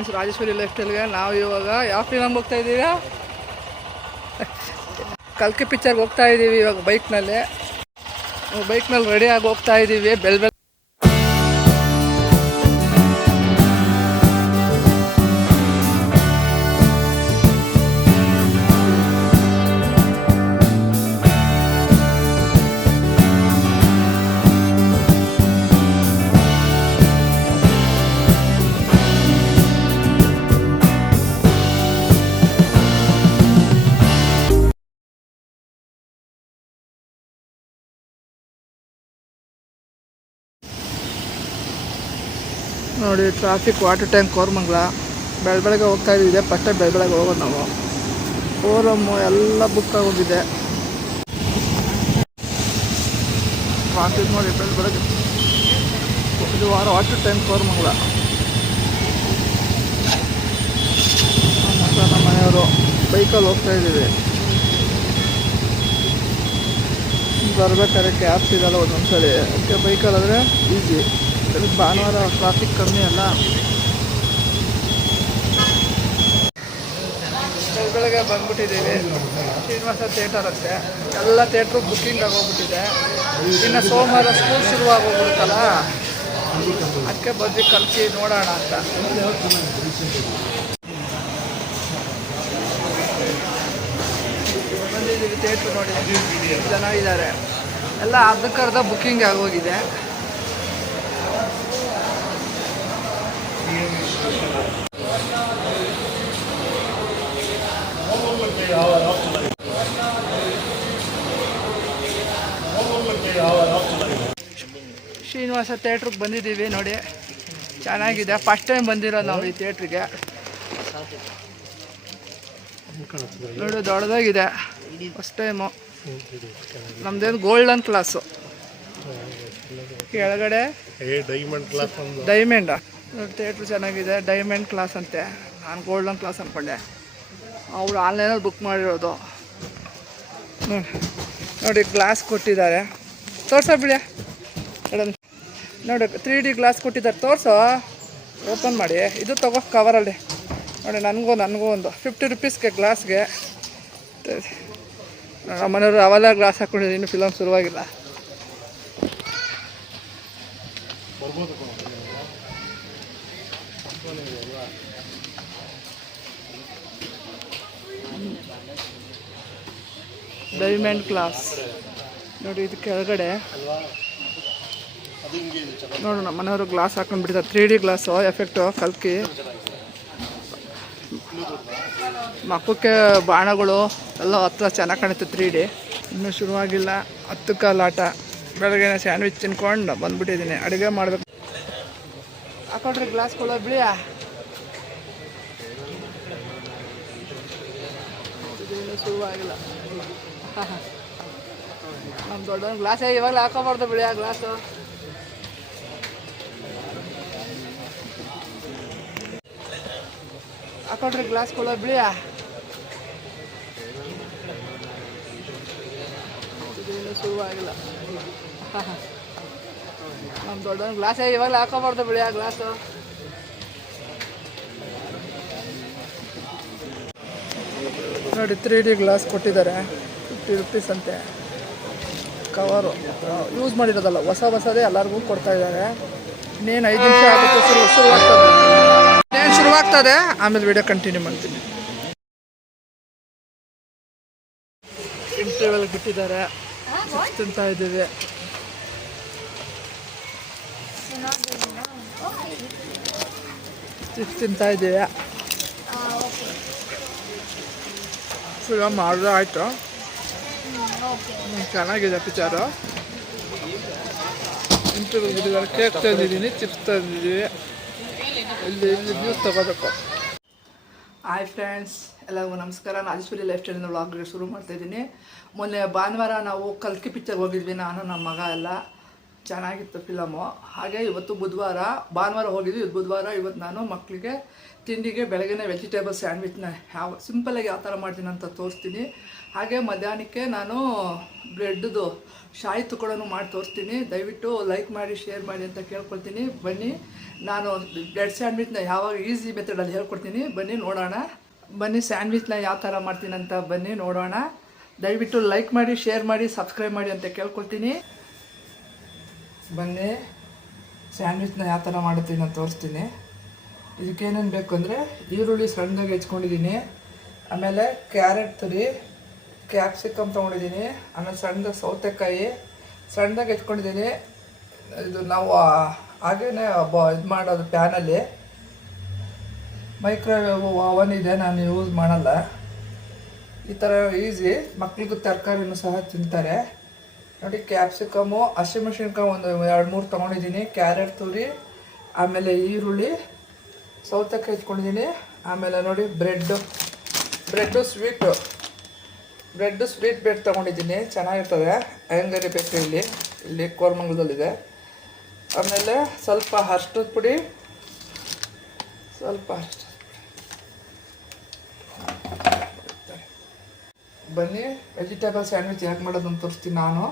Friends, Rajeshwari life ಸ್ಟೈಲ್ಗೆ ನಾವು ಇವಾಗ ಯಾವ ಫಿಲಮ್ಗೆ ಹೋಗ್ತಾ ಇದ್ದೀವಿ? ಕಲ್ಕಿ ಪಿಕ್ಚರ್ಗೆ ಹೋಗ್ತಾ ಇದ್ದೀವಿ. ಇವಾಗ ಬೈಕ್ನಲ್ಲಿ ರೆಡಿಯಾಗಿ ಹೋಗ್ತಾ ಇದ್ದೀವಿ. ಬೆಳ್ ನೋಡಿ, ಟ್ರಾಫಿಕ್ ವಾಟರ್ ಟ್ಯಾಂಕ್ ಕೋರಮಂಗಲ. ಬೆಳಗ್ಗೆ ಹೋಗ್ತಾ ಇದ್ದೀವಿ. ಫಸ್ಟ್ ಟೈಮ್ ಬೆಳಗ್ಗೆ ಹೋಗೋದು ನಾವು. ಫೋರಮ್ಮು ಎಲ್ಲ ಬುಕ್ ಆಗೋಗಿದೆ. ಟ್ರಾಫಿಕ್ ನೋಡಿ ಬೆಳಗ್ಗೆ. ಇದು ವಾಟರ್ ಟ್ಯಾಂಕ್ ಕೋರಮಂಗಲ. ಮತ್ತು ನಮ್ಮ ಮನೆಯವರು ಬೈಕಲ್ಲಿ ಹೋಗ್ತಾ ಇದ್ದೀವಿ. ಬರ್ಬೇಕಾದ್ರೆ ಕ್ಯಾಬ್ ಸಿಗಲ್ಲ ಒಂದೊಂದ್ಸರಿ, ಅದಕ್ಕೆ ಬೈಕಲ್ಲಾದರೆ ಈಸಿ. ಭಾನುವಾರ ಟ್ರಾಫಿಕ್ ಕಮ್ಮಿ ಅಲ್ಲ. ಬೆಳಗ್ಗೆ ಬಂದ್ಬಿಟ್ಟಿದ್ದೀವಿ. ಶ್ರೀನಿವಾಸ ಥಿಯೇಟರ್ ಅಂತೆ. ಎಲ್ಲ ಥಿಯೇಟ್ರು ಬುಕ್ಕಿಂಗ್ ಆಗೋಗ್ಬಿಟ್ಟಿದೆ. ಇನ್ನು ಸೋಮವಾರ ಸ್ಕೂಲ್ ಶುರುವಾಗೋಗ್ಬಿಡುತ್ತಲ್ಲ, ಅದಕ್ಕೆ ಬಂದು ಕಲ್ಕಿ ನೋಡೋಣ ಅಂತ ಬಂದಿದ್ದೀವಿ. ಥಿಯೇಟ್ರು ನೋಡಿ ಜನ ಇದ್ದಾರೆ. ಎಲ್ಲ ಅರ್ಧಕ್ಕರ್ಧ ಬುಕ್ಕಿಂಗ್ ಆಗೋಗಿದೆ. ಶ್ರೀನಿವಾಸ ಥಿಯೇಟ್ರಿಗೆ ಬಂದಿದ್ದೀವಿ. ನೋಡಿ ಚೆನ್ನಾಗಿದೆ. ಫಸ್ಟ್ ಟೈಮ್ ಬಂದಿರೋದು ನಾವು ಈ ಥಿಯೇಟ್ರಿಗೆ. ನೋಡಿ ದೊಡ್ಡದಾಗಿದೆ. First time. ನಮ್ಮದೇನು ಗೋಲ್ಡನ್ ಕ್ಲಾಸು. ಕೆಳಗಡೆ ಡೈಮಂಡ. ನೋಡಿ ಥಿಯೇಟ್ರ್ ಚೆನ್ನಾಗಿದೆ. ಡೈಮಂಡ್ ಕ್ಲಾಸ್ ಅಂತೆ. ನಾನು ಗೋಲ್ಡನ್ ಕ್ಲಾಸ್ ಅಂದ್ಕೊಂಡೆ. ಅವರು ಆನ್ಲೈನಲ್ಲಿ ಬುಕ್ ಮಾಡಿರೋದು. ನೋಡಿ ಗ್ಲಾಸ್ ಕೊಟ್ಟಿದ್ದಾರೆ. ತೋರ್ಸೋ ಬಿಡಿ ಮೇಡಮ್. ನೋಡಿ 3D ಗ್ಲಾಸ್ ಕೊಟ್ಟಿದ್ದಾರೆ. ತೋರಿಸೋ, ಓಪನ್ ಮಾಡಿ. ಇದು ತಗೋ ಕವರಲ್ಲಿ. ನೋಡಿ ನನಗೂ ಒಂದು 50 ರೂಪೀಸ್ಗೆ ಗ್ಲಾಸ್ಗೆ. ನಮ್ಮ ಮನೆಯವರು ಅವೆಲ್ಲ ಗ್ಲಾಸ್ ಹಾಕ್ಕೊಂಡಿದ್ದೀನಿ. ಇನ್ನೂ ಫಿಲಮ್ ಶುರುವಾಗಿಲ್ಲ. ಡೈಮಂಡ್ ಕ್ಲಾಸ್ ನೋಡಿ. ಇದು ಕೆಳಗಡೆ ನೋಡು, ನಮ್ಮ ಮನೆಯವರು ಗ್ಲಾಸ್ ಹಾಕೊಂಡ್ಬಿಟ್ಟಿದ್ದಾರೆ. 3D ಗ್ಲಾಸು ಎಫೆಕ್ಟು ಕಲ್ಕಿ. ಮಕ್ಕಕ್ಕೆ ಬಾಣಗಳು ಎಲ್ಲ ಹತ್ರ ಚೆನ್ನಾಗಿ ಕಾಣುತ್ತೆ 3D. ಇನ್ನೂ ಶುರುವಾಗಿಲ್ಲ. 10 ಕಾಲು ಆಟ. ಬೆಳಗ್ಗೆ ಸ್ಯಾಂಡ್ವಿಚ್ ತಿನ್ಕೊಂಡು ಬಂದ್ಬಿಟ್ಟಿದ್ದೀನಿ. ಅಡುಗೆ ಮಾಡಬೇಕು. ಹಾಕೊಂಡ್ರೆ ಗ್ಲಾಸ್ಗಳು ಬಿಳಿಯ. ಇನ್ನೂ ಶುರುವಾಗಿಲ್ಲ. ನಮ್ಮ ದೊಡ್ಡ ಗ್ಲಾಸೇ ಇವಾಗಲೇ ಹಾಕೋಬಾರ್ದು ಬಿಳಿ ಆ ಗ್ಲಾಸು. ಹಾಕೊಂಡ್ರೆ ಗ್ಲಾಸ್ಗಳು ಬಿಳಿಯ. ಇನ್ನೂ ಶುರುವಾಗಿಲ್ಲ. ನಮ್ಮ ದೊಡ್ಡ ಗ್ಲಾಸೇ ಇವಾಗಲೇ ಹಾಕೋಬಾರ್ದು ಬಿಳಿ ಆ ಗ್ಲಾಸು. ನೋಡಿ 3D ಗ್ಲಾಸ್ ಕೊಟ್ಟಿದ್ದಾರೆ. 50 ರೂಪೀಸ್ ಅಂತೆ ಕವರು. ಯೂಸ್ ಮಾಡಿರೋದಲ್ಲ, ಹೊಸದೇ ಎಲ್ಲರಿಗೂ ಕೊಡ್ತಾ ಇದ್ದಾರೆ. ಇನ್ನೇನು 5 ನಿಮಿಷ ಆಗುತ್ತೆ ಶುರುವಾಗ್ತದೆ. ಆಮೇಲೆ ವಿಡಿಯೋ ಕಂಟಿನ್ಯೂ ಮಾಡ್ತೀನಿ. ಇಂಟರ್ವೆಲ್ ಬಿಟ್ಟಿದ್ದಾರೆ. ಚಿಪ್ಸ್ ತಿಂತಾ ಇದ್ದೀವಿ. ಫಿಲಮ್ ಮಾಡಿದ್ರೆ ಆಯಿತು. ಚೆನ್ನಾಗಿದೆ ಪಿಕ್ಚರು. ಇಂಟರ್ವ್ಯೂ ಬಿಟ್ಟಿದ್ದಾರೆ. ಕೇಕ್ ತಂದಿದ್ದೀನಿ, ಚಿಪ್ಸ್ ತಂದಿದ್ದೀವಿ. ಇಲ್ಲಿ ಜ್ಯೂಸ್ ತಗೋಬೇಕು. ಹಾಯ್ ಫ್ರೆಂಡ್ಸ್, ಎಲ್ಲರಿಗೂ ನಮಸ್ಕಾರ. ರಾಜೇಶ್ವರಿ ಲೈಫ್ ಸ್ಟೈಲಿಂದ ವ್ಲಾಗ್ ಶುರು ಮಾಡ್ತಾಯಿದ್ದೀನಿ. ಮೊನ್ನೆ ಭಾನುವಾರ ನಾವು ಕಲ್ಕಿ ಪಿಕ್ಚರ್ಗೆ ಹೋಗಿದ್ವಿ, ನಾನು ನಮ್ಮ ಮಗ ಎಲ್ಲ. ಚೆನ್ನಾಗಿತ್ತು ಫಿಲಮು. ಹಾಗೆ ಇವತ್ತು ಬುಧವಾರ. ಭಾನುವಾರ ಹೋಗಿದ್ವಿ, ಇದು ಬುಧವಾರ. ಇವತ್ತು ನಾನು ಮಕ್ಕಳಿಗೆ ತಿಂಡಿಗೆ ಬೆಳಗ್ಗೆ ವೆಜಿಟೇಬಲ್ ಸ್ಯಾಂಡ್ವಿಚ್ನ ಸಿಂಪಲಾಗಿ ಯಾವ ಥರ ಮಾಡ್ತೀನಿ ಅಂತ ತೋರಿಸ್ತೀನಿ. ಹಾಗೆ ಮಧ್ಯಾಹ್ನಕ್ಕೆ ನಾನು ಬ್ರೆಡ್ದು ಶಾಯಿ ತುಕಡನು ಮಾಡಿ ತೋರಿಸ್ತೀನಿ. ದಯವಿಟ್ಟು ಲೈಕ್ ಮಾಡಿ ಶೇರ್ ಮಾಡಿ ಅಂತ ಕೇಳ್ಕೊಳ್ತೀನಿ. ಬನ್ನಿ, ನಾನು ಬ್ರೆಡ್ ಸ್ಯಾಂಡ್ವಿಚ್ನ ಯಾವಾಗ ಈಸಿ ಮೆಥಡಲ್ಲಿ ಹೇಳ್ಕೊಡ್ತೀನಿ. ಬನ್ನಿ ನೋಡೋಣ. ಬನ್ನಿ ಸ್ಯಾಂಡ್ವಿಚ್ನ ಯಾವ ಥರ ಮಾಡ್ತೀನಿ ಅಂತ ಬನ್ನಿ ನೋಡೋಣ. ದಯವಿಟ್ಟು ಲೈಕ್ ಮಾಡಿ ಶೇರ್ ಮಾಡಿ ಸಬ್ಸ್ಕ್ರೈಬ್ ಮಾಡಿ ಅಂತ ಕೇಳ್ಕೊಳ್ತೀನಿ. ಬನ್ನಿ ಸ್ಯಾಂಡ್ವಿಚ್ನ ಯಾವ ಥರ ಮಾಡುತ್ತೀನಿ ಅಂತ ತೋರಿಸ್ತೀನಿ. ಇದಕ್ಕೇನೇನು ಬೇಕು ಅಂದರೆ ಈರುಳ್ಳಿ ಸಣ್ಣದಾಗಿ ಹೆಚ್ಕೊಂಡಿದ್ದೀನಿ, ಆಮೇಲೆ ಕ್ಯಾರೆಟ್ ತುರಿ, ಕ್ಯಾಪ್ಸಿಕಮ್ ತೊಗೊಂಡಿದ್ದೀನಿ, ಆಮೇಲೆ ಸಣ್ಣದಾಗಿ ಸೌತೆಕಾಯಿ ಸಣ್ಣದಾಗಿ ಹೆಚ್ಕೊಂಡಿದ್ದೀನಿ. ಇದು ನಾವು ಹಾಗೇ ಇದು ಮಾಡೋದು ಪ್ಯಾನಲ್ಲಿ. ಮೈಕ್ರೋವೇವ್ ಓವನ್ ಇದೆ, ನಾನು ಯೂಸ್ ಮಾಡಲ್ಲ. ಈ ಥರ ಈಸಿ, ಮಕ್ಳಿಗೂ ತರಕಾರಿನೂ ಸಹ ತಿಂತಾರೆ. ನೋಡಿ ಕ್ಯಾಪ್ಸಿಕಮ್ಮು, ಹಸಿಮೆಣಸಿನ್ಕಾಯಿ ಒಂದು 2-3 ತೊಗೊಂಡಿದ್ದೀನಿ, ಕ್ಯಾರೆಟ್ ತುರಿ, ಆಮೇಲೆ ಈರುಳ್ಳಿ, ಸೌತೆಕಾಯಿ ಹೆಚ್ಕೊಂಡಿದ್ದೀನಿ. ಆಮೇಲೆ ನೋಡಿ ಬ್ರೆಡ್ಡು ಸ್ವೀಟ್ ಬ್ರೆಡ್ ತೊಗೊಂಡಿದ್ದೀನಿ, ಚೆನ್ನಾಗಿರ್ತದೆ. ಅಯ್ಯಂಗಾರಿ ಬೇಕರಿ ಇಲ್ಲಿ ಕೋರಮಂಗಲದಲ್ಲಿದೆ. ಆಮೇಲೆ ಸ್ವಲ್ಪ ಅರಿಶಿಣದ ಪುಡಿ, ಬನ್ನಿ ವೆಜಿಟೇಬಲ್ ಸ್ಯಾಂಡ್ವಿಚ್ ಯಾಕೆ ಮಾಡೋದು ಅಂತ ತೋರಿಸ್ತೀನಿ. ನಾನು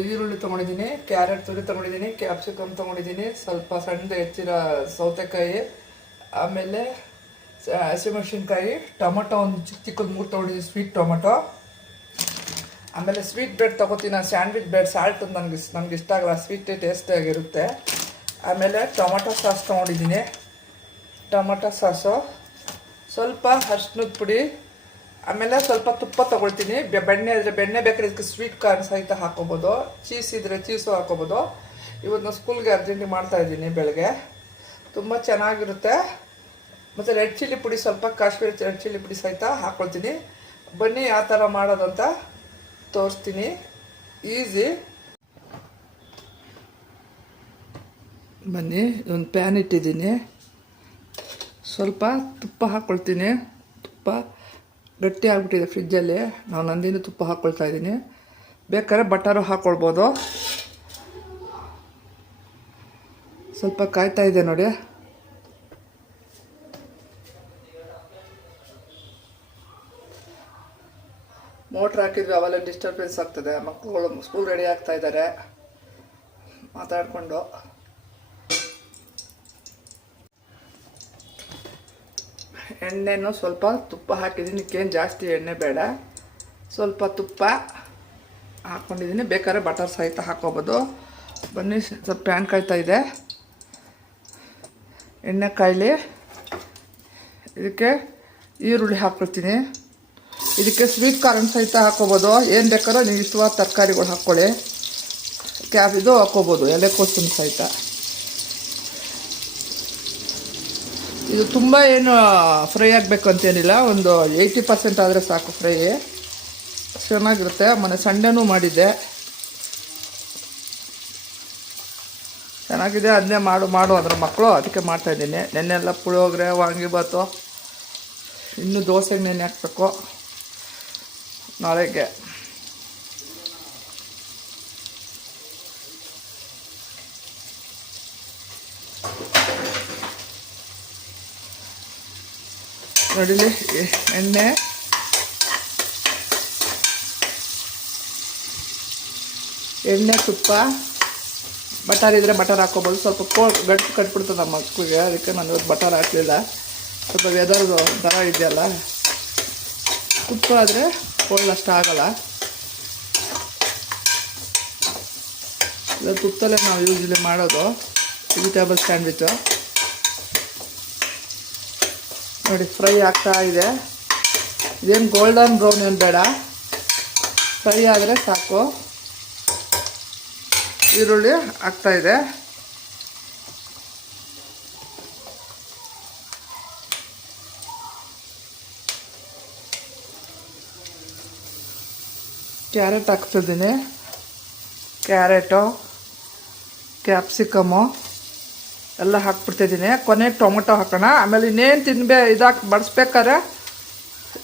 ಈರುಳ್ಳಿ ತೊಗೊಂಡಿದ್ದೀನಿ, ಕ್ಯಾರೆಟ್ ತುರಿ ತೊಗೊಂಡಿದ್ದೀನಿ, ಕ್ಯಾಪ್ಸಿಕಮ್ ತೊಗೊಂಡಿದ್ದೀನಿ, ಸ್ವಲ್ಪ ಸಣ್ಣದ ಹೆಚ್ಚಿರೋ ಸೌತೆಕಾಯಿ, ಆಮೇಲೆ ಹಸಿಮೆಣಸಿನ್ಕಾಯಿ, ಟೊಮೊಟೊ ಒಂದು ಚಿಕ್ಕದು 3 ತೊಗೊಂಡಿದ್ದೀನಿ, ಸ್ವೀಟ್ ಟೊಮೊಟೊ. ಆಮೇಲೆ ಸ್ವೀಟ್ ಬ್ರೆಡ್ ತೊಗೋತೀನಿ ನಾನು. ಸ್ಯಾಂಡ್ವಿಚ್ ಬ್ರೆಡ್ ಸಾಲ್ಟ್ ನನಗೆ ಇಷ್ಟ ಆಗಲ್ಲ, ಸ್ವೀಟ್ ಟೇಸ್ಟಿಯಾಗಿರುತ್ತೆ. ಆಮೇಲೆ ಟೊಮೊಟೊ ಸಾಸ್ ತೊಗೊಂಡಿದ್ದೀನಿ, ಟೊಮೊಟೊ ಸಾಸು, ಸ್ವಲ್ಪ ಅರಿಶಿಣದ ಪುಡಿ, ಆಮೇಲೆ ಸ್ವಲ್ಪ ತುಪ್ಪ ತೊಗೊಳ್ತೀನಿ. ಬೆಣ್ಣೆ ಇದ್ದರೆ ಬೆಣ್ಣೆ ಬೇಕಾದ್ರೆ ಇದಕ್ಕೆ ಸ್ವೀಟ್ ಕಾರ್ನ್ ಸಹಿತ ಹಾಕೋಬೋದು, ಚೀಸ್ ಇದ್ದರೆ ಚೀಸು ಹಾಕೋಬೋದು. ಇವತ್ತು ಸ್ಕೂಲ್ಗೆ ಅರ್ಜೆಂಟಿಗೆ ಮಾಡ್ತಾಯಿದ್ದೀನಿ ಬೆಳಗ್ಗೆ, ತುಂಬ ಚೆನ್ನಾಗಿರುತ್ತೆ. ಮತ್ತು ರೆಡ್ ಚಿಲ್ಲಿ ಪುಡಿ, ಸ್ವಲ್ಪ ಕಾಶ್ಮೀರಿ ರೆಡ್ ಚಿಲ್ಲಿ ಪುಡಿ ಸಹಿತ ಹಾಕ್ಕೊಳ್ತೀನಿ. ಬನ್ನಿ ಯಾವ ಥರ ಮಾಡೋದಂತ ತೋರಿಸ್ತೀನಿ. ಈಸಿ. ಬನ್ನಿ, ಒಂದು ಪ್ಯಾನ್ ಇಟ್ಟಿದ್ದೀನಿ, ಸ್ವಲ್ಪ ತುಪ್ಪ ಹಾಕ್ಕೊಳ್ತೀನಿ. ತುಪ್ಪ ಗಟ್ಟಿ ಆಗಿಬಿಟ್ಟಿದೆ ಫ್ರಿಜ್ಜಲ್ಲಿ, ನಾವು ನಂದಿನ ತುಪ್ಪ ಹಾಕ್ಕೊಳ್ತಾ ಇದ್ದೀನಿ. ಬೇಕಾದ್ರೆ ಬಟರು ಹಾಕ್ಕೊಳ್ಬೋದು. ಸ್ವಲ್ಪ ಕಾಯ್ತಾ ಇದೆ ನೋಡಿ. ಮೋಟ್ರ್ ಹಾಕಿದ್ವಿ, ಅವೆಲ್ಲ ಡಿಸ್ಟರ್ಬೆನ್ಸ್ ಆಗ್ತದೆ. ಮಕ್ಕಳುಗಳು ಸ್ಕೂಲ್ ರೆಡಿ ಆಗ್ತಾ ಇದ್ದಾರೆ, ಮಾತಾಡಿಕೊಂಡು. ಎಣ್ಣೆನೂ ಸ್ವಲ್ಪ ತುಪ್ಪ ಹಾಕಿದ್ದೀನಿ, ಇದಕ್ಕೇನು ಜಾಸ್ತಿ ಎಣ್ಣೆ ಬೇಡ, ಸ್ವಲ್ಪ ತುಪ್ಪ ಹಾಕ್ಕೊಂಡಿದ್ದೀನಿ. ಬೇಕಾದ್ರೆ ಬಟರ್ ಸಹಿತ ಹಾಕೋಬೋದು. ಬನ್ನಿ, ಸ್ವಲ್ಪ ಪ್ಯಾನ್ ಕಾಯ್ತಾ ಇದೆ, ಎಣ್ಣೆ ಕಾಯ್ಲಿ. ಇದಕ್ಕೆ ಈರುಳ್ಳಿ ಹಾಕ್ಕೊಳ್ತೀನಿ. ಇದಕ್ಕೆ ಸ್ವೀಟ್ ಕಾರ್ನ್ ಸಹಿತ ಹಾಕ್ಕೋಬೋದು, ಏನು ಬೇಕಾದ್ರೂ ನೀವು ಇಷ್ಟವಾದ ತರಕಾರಿಗಳು ಹಾಕ್ಕೊಳ್ಳಿ. ಇದು ಹಾಕ್ಕೋಬೋದು, ಎಲೆಕೋಸನ್ನು ಸಹಿತ. ಇದು ತುಂಬ ಏನು ಫ್ರೈ ಆಗಬೇಕು ಅಂತೇನಿಲ್ಲ, ಒಂದು 80% ಆದರೆ ಸಾಕು ಫ್ರೈ, ಚೆನ್ನಾಗಿರುತ್ತೆ. ಮೊನ್ನೆ ಸಂಡೇನೂ ಮಾಡಿದ್ದೆ, ಚೆನ್ನಾಗಿದೆ. ಅದನ್ನೇ ಮಾಡು ಅಂದ್ರೆ ಮಕ್ಕಳು, ಅದಕ್ಕೆ ಮಾಡ್ತಾಯಿದ್ದೀನಿ. ನೆನ್ನೆಲ್ಲ ಪುಳಿಯೋಗರೆ, ವಾಂಗಿಬಾತು, ಇನ್ನೂ ದೋಸೆಗೆ ನೆನೆ ಹಾಕ್ಬೇಕು ನಾಳೆಗೆ. ನೋಡಿಲಿ ಎಣ್ಣೆ, ತುಪ್ಪ, ಬಟರ್ ಇದ್ದರೆ ಬಟರ್ ಹಾಕ್ಕೋಬೋದು. ಸ್ವಲ್ಪ ಗಟ್ಟಿ ಕಟ್ಬಿಡ್ತದೆ ನಮ್ಮ ಮಕ್ಕಳಿಗೆ, ಅದಕ್ಕೆ ನಾನು ಇವತ್ತು ಬಟರ್ ಹಾಕಲಿಲ್ಲ. ಸ್ವಲ್ಪ ವೆದರ್ದು ಥರ ಇದೆಯಲ್ಲ, ತುಪ್ಪ ಆದರೆ ಕೋಲ್ಡ್ ಅಷ್ಟು ಆಗಲ್ಲ. ಇದು ತುಪ್ಪದಲ್ಲೇ ನಾವು ಯೂಸ್ಲಿ ಮಾಡೋದು ವೆಜಿಟೇಬಲ್ ಸ್ಯಾಂಡ್ವಿಚ್ಚು. ನೋಡಿ ಫ್ರೈ ಆಗ್ತಾ ಇದೆ. ಇದೇನು ಗೋಲ್ಡನ್ ಬ್ರೌನ್ ಏನು ಬೇಡ, ಫ್ರೈ ಆದರೆ ಸಾಕು. ಈರುಳ್ಳಿ ಆಗ್ತಾಯಿದೆ. ಕ್ಯಾರೆಟ್ ಹಾಕ್ತಿದ್ದೀನಿ, ಕ್ಯಾರೆಟು, ಕ್ಯಾಪ್ಸಿಕಮ್ಮು ಎಲ್ಲ ಹಾಕ್ಬಿಡ್ತಿದ್ದೀನಿ. ಕೊನೆಗೆ ಟೊಮೊಟೊ ಹಾಕೋಣ. ಆಮೇಲೆ ಇನ್ನೇನು ಬಡಿಸ್ಬೇಕಾದ್ರೆ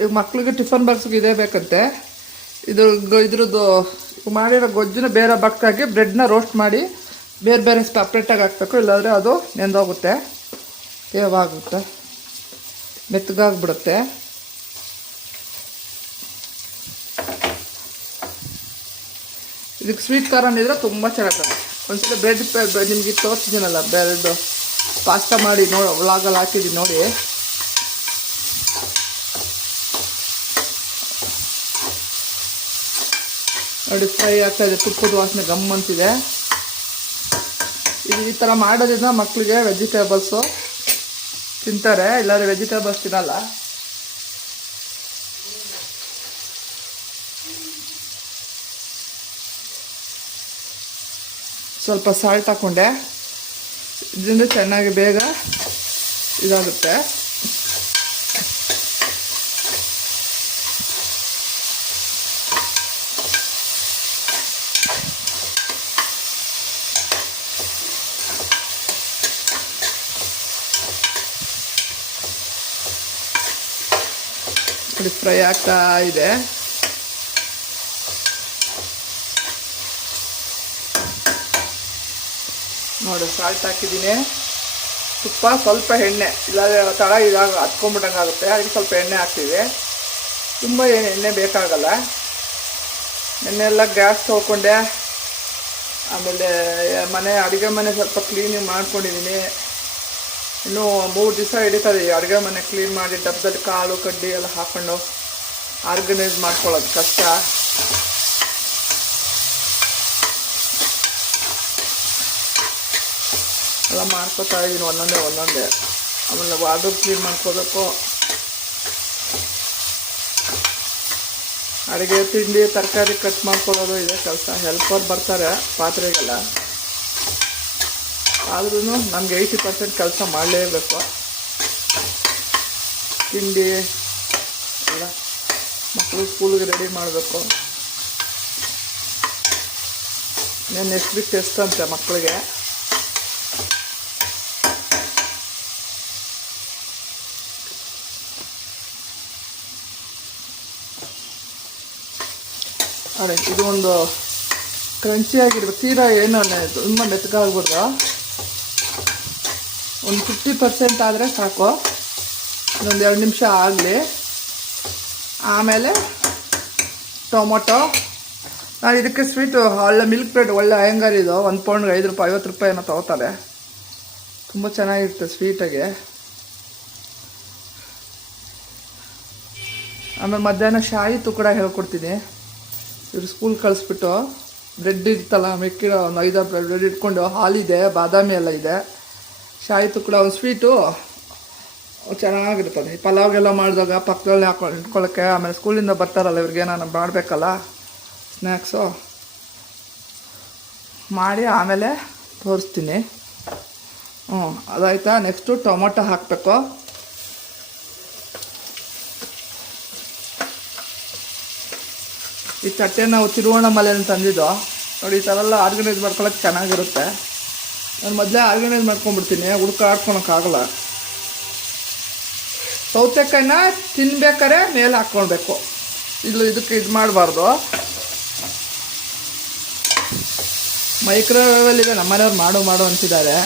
ಈಗ ಮಕ್ಳಿಗೆ ಟಿಫನ್ ಬಾಕ್ಸ್ಗೆ ಇದೇ ಬೇಕಂತೆ. ಇದ್ರದ್ದು ಮಾಡಿರೋ ಗೊಜ್ಜನ್ನ ಬೇರೆ ಬಾಕ್ಸಾಗಿ ಬ್ರೆಡ್ನ ರೋಸ್ಟ್ ಮಾಡಿ ಬೇರೆ ಸಪ್ರೇಟಾಗಿ ಹಾಕ್ಬೇಕು, ಇಲ್ಲಾಂದರೆ ಅದು ನೆಂದೋಗುತ್ತೆ, ತೇವಾಗುತ್ತೆ, ಮೆತ್ತಗಾಗ್ಬಿಡುತ್ತೆ. ಇದಕ್ಕೆ ಸ್ವೀಟ್ ಕಾರ್ನ್ ಇದ್ರೆ ತುಂಬ ಚೆನ್ನಾಗಿದೆ. ಒಂದ್ಸಲ ಬ್ರೆಡ್ ನಿಮಗೆ ತೋರಿಸಿದ್ದೀನಲ್ಲ, ಬ್ರೆಡ್ ಪಾಸ್ತಾ ಮಾಡಿ ವ್ಲಾಗಲ್ಲಿ ಹಾಕಿದ್ದೀನಿ ನೋಡಿ. ನೋಡಿ ಫ್ರೈ ಆಗ್ತಾಯಿದೆ, ತುಪ್ಪದ ವಾಸನೆ ಗಮ್ ಅಂತಿದೆ. ಇದು ಈ ಥರ ಮಾಡೋದ್ರಿಂದ ಮಕ್ಕಳಿಗೆ ವೆಜಿಟೇಬಲ್ಸು ತಿಂತಾರೆ, ಇಲ್ಲಾಂದರೆ ವೆಜಿಟೇಬಲ್ಸ್ ತಿನ್ನಲ್ಲ. ಸ್ವಲ್ಪ ಸಾಲ್ಟ್ ಹಾಕ್ಕೊಂಡೆ, ಇದರಿಂದ ಚೆನ್ನಾಗಿ ಬೇಗ ಇದಾಗುತ್ತೆ. ಫ್ರೈ ಆಗ್ತಾ ಇದೆ. ನೋಡಿ ಸಾಲ್ಟ್ ಹಾಕಿದ್ದೀನಿ, ತುಪ್ಪ, ಸ್ವಲ್ಪ ಎಣ್ಣೆ, ಇಲ್ಲಾಂದರೆ ತಳ ಇದಾಗ ಹತ್ಕೊಂಡ್ಬಿಟ್ಟಂಗೆ ಆಗುತ್ತೆ. ಅದಕ್ಕೆ ಸ್ವಲ್ಪ ಎಣ್ಣೆ ಹಾಕ್ತೀವಿ. ತುಂಬ ಎಣ್ಣೆ ಬೇಕಾಗಲ್ಲ. ಎಣ್ಣೆ ಎಲ್ಲ ಗ್ಯಾಸ್ ತೊಳ್ಕೊಂಡೆ. ಆಮೇಲೆ ಅಡುಗೆ ಮನೆ ಸ್ವಲ್ಪ ಕ್ಲೀನಿಂಗ್ ಮಾಡ್ಕೊಂಡಿದ್ದೀನಿ. ಇನ್ನೂ 3 ದಿವಸ ಹಿಡಿತದೆ ಅಡುಗೆ ಮನೆ ಕ್ಲೀನ್ ಮಾಡಿ, ಡಬ್ಬದಲ್ಲಿ ಕಾಳು ಕಡ್ಡಿ ಎಲ್ಲ ಹಾಕ್ಕೊಂಡು ಆರ್ಗನೈಸ್ ಮಾಡ್ಕೊಳ್ಳೋದು ಕಷ್ಟ. ಎಲ್ಲ ಮಾಡ್ಕೋತಾ ಇದ್ದೀನಿ ಒಂದೊಂದೇ. ಆಮೇಲೆ ವಾರ್ಡ್ರೋಬ್ ಕ್ಲೀನ್ ಮಾಡ್ಕೋಬೇಕು. ಅಡುಗೆ ತಿಂಡಿ ತರಕಾರಿ ಕಟ್ ಮಾಡ್ಕೊಳ್ಳೋದು ಇದೆ ಕೆಲಸ. ಹೆಲ್ಪರ್ ಬರ್ತಾರೆ ಪಾತ್ರೆಗೆಲ್ಲ. ಆದ್ರೂ ನಮ್ಗೆ 80% ಕೆಲಸ ಮಾಡಲೇಬೇಕು. ತಿಂಡಿ ಎಲ್ಲ ಮಕ್ಕಳು ಸ್ಕೂಲಿಗೆ ರೆಡಿ ಮಾಡಬೇಕು. ನೆಕ್ಸ್ಟ್ ವೀಕ್ ಟೆಸ್ಟ್ ಅಂತೆ ಮಕ್ಕಳಿಗೆ. ಅದೇ ಇದು ಒಂದು ಕ್ರಂಚಿ ಆಗಿರ್ಬೇಕು, ತೀರಾ ಏನೂ ತುಂಬ ಮೆತ್ತಗಾಗ್ಬಿಡ್ದು. ಒಂದು 50% ಆದರೆ ಸಾಕು. ಇನ್ನೊಂದು 2 ನಿಮಿಷ ಆಗಲಿ. ಆಮೇಲೆ ಟೊಮೊಟೊ. ನಾನು ಇದಕ್ಕೆ ಸ್ವೀಟು ಒಳ್ಳೆ ಮಿಲ್ಕ್ ಬ್ರೆಡ್, ಒಳ್ಳೆ ಅಯ್ಯಂಗಾರ್ ಇದು. 1 ಪೌಂಡ್ಗೆ 5 ರೂಪಾಯಿ 50 ರೂಪಾಯಿ ಏನೋ ತೊಗೋತಾರೆ. ತುಂಬ ಚೆನ್ನಾಗಿರುತ್ತೆ ಸ್ವೀಟಾಗೆ. ಆಮೇಲೆ ಮಧ್ಯಾಹ್ನ ಶಾಯಿ ತುಕಡ ಹೇಳ್ಕೊಡ್ತೀನಿ. ಇವರು ಸ್ಕೂಲ್ ಕಳಿಸ್ಬಿಟ್ಟು ಬ್ರೆಡ್ ಇರ್ತಲ್ಲ, ಮೆಕ್ಕಿರೋ ಒಂದು 5 ಬ್ರೆಡ್ ಇಟ್ಕೊಂಡು, ಹಾಲಿದೆ, ಬಾದಾಮಿ ಎಲ್ಲ ಇದೆ, ಶಾಯಿ ತುಕಡ, ಒಂದು ಸ್ವೀಟು ಚೆನ್ನಾಗಿರ್ತದೆ. ಪಲಾವ್ಗೆಲ್ಲ ಮಾಡಿದಾಗ ಪಕ್ಕದಲ್ಲಿ ಇಟ್ಕೊಳ್ಳೋಕ್ಕೆ. ಆಮೇಲೆ ಸ್ಕೂಲಿಂದ ಬರ್ತಾರಲ್ಲ, ಇವ್ರಿಗೆ ನಾನು ಮಾಡಬೇಕಲ್ಲ ಸ್ನ್ಯಾಕ್ಸು ಮಾಡಿ ಆಮೇಲೆ ತೋರಿಸ್ತೀನಿ. ಅದಾಯ್ತಾ. ನೆಕ್ಸ್ಟು ಟೊಮೊಟೊ ಹಾಕಬೇಕು. ಈ ಚಟ್ಟೆ ನಾವು ತಿರುವಣ್ಣಾಮಲೆಯಲ್ಲಿ ತಂದಿದ್ದು ನೋಡಿ. ಈ ಥರ ಎಲ್ಲ ಆರ್ಗನೈಸ್ ಮಾಡ್ಕೊಳ್ಳೋಕೆ ಚೆನ್ನಾಗಿರುತ್ತೆ. ನಾನು ಮೊದಲೇ ಆರ್ಗನೈಸ್ ಮಾಡ್ಕೊಂಡ್ಬಿಡ್ತೀನಿ, ಹುಡ್ಕಾಡ್ಕೊಳಕ್ಕಾಗಲ್ಲ. ಸೌತೆಕಾಯಿನ ತಿನ್ಬೇಕಾರೆ ಮೇಲೆ ಹಾಕ್ಕೊಳ್ಬೇಕು. ಇದಕ್ಕೆ ಇದು ಮಾಡಬಾರ್ದು. ಮೈಕ್ರೋವೇವಲ್ಲಿದೆ, ನಮ್ಮನೆಯವ್ರು ಮಾಡು ಅಂತಿದ್ದಾರೆ.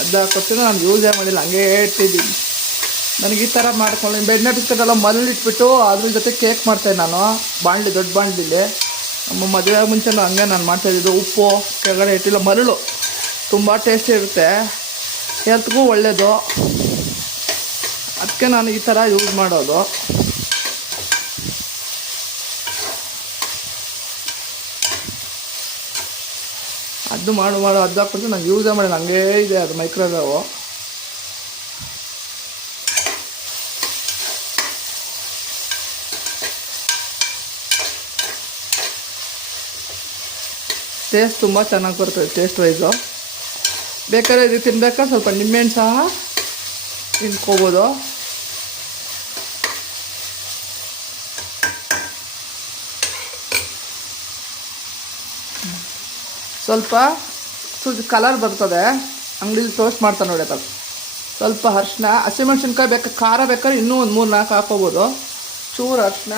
ಅದು ಹಾಕೊಡ್ತೀನಿ. ನಾನು ಯೂಸೇ ಮಾಡಿಲ್ಲ, ಹಂಗೇ ಇಟ್ಟಿದ್ದೀನಿ. ನನಗೆ ಈ ಥರ ಮಾಡ್ಕೊಂಡು ಬೆಣ್ಣೆ ಬಿಸ್ಕೆಟ್ ಎಲ್ಲ ಮರಳಿಟ್ಬಿಟ್ಟು ಅದ್ರ ಜೊತೆ ಕೇಕ್ ಮಾಡ್ತಾಯಿದ್ದೆ ನಾನು. ದೊಡ್ಡ ಬಾಣಲಿಲಿ. ನಮ್ಮ ಮದುವೆ ಮುಂಚೆನೂ ಹಂಗೆ ನಾನು ಮಾಡ್ತಾಯಿದ್ದು. ಉಪ್ಪು ಕೆಳಗಡೆ ಇಟ್ಟಿಲ್ಲ, ಮರಳು ತುಂಬ ಟೇಸ್ಟಿ ಇರುತ್ತೆ, ಹೆಲ್ತ್ಗೂ ಒಳ್ಳೆಯದು. ಅದಕ್ಕೆ ನಾನು ಈ ಥರ ಯೂಸ್ ಮಾಡೋದು. ಅದು ಅದು ಹಾಕ್ಬಿಟ್ಟು ನಾನು ಯೂಸೇ ಮಾಡಿಲ್ಲ, ಹಂಗೇ ಇದೆ ಅದು ಮೈಕ್ರೋವೇವು. ಟೇಸ್ಟ್ ತುಂಬ ಚೆನ್ನಾಗಿ ಬರ್ತದೆ, ಟೇಸ್ಟ್ ವೈಸು. ಬೇಕಾದ್ರೆ ಇದು ತಿನ್ಬೇಕಾದ್ರೆ ಸ್ವಲ್ಪ ನಿಂಬೆಹಣ್ಣು ಸಹ ತಿನ್ಕೋಬೋದು. ಸ್ವಲ್ಪ ಕಲರ್ ಬರ್ತದೆ, ಅಂಗಡಿಲಿ ಟೋಸ್ಟ್ ಮಾಡ್ತಾರೆ ನೋಡಿ. ಅದು ಸ್ವಲ್ಪ ಅರಿಶಿನ, ಹಸಿಮೆಣ್ಸಿನ್ಕಾಯಿ ಖಾರ ಬೇಕಾದ್ರೆ ಇನ್ನೂ ಒಂದು 3-4 ಹಾಕ್ಕೋಬೋದು. ಚೂರು ಅರಿಶಿನ,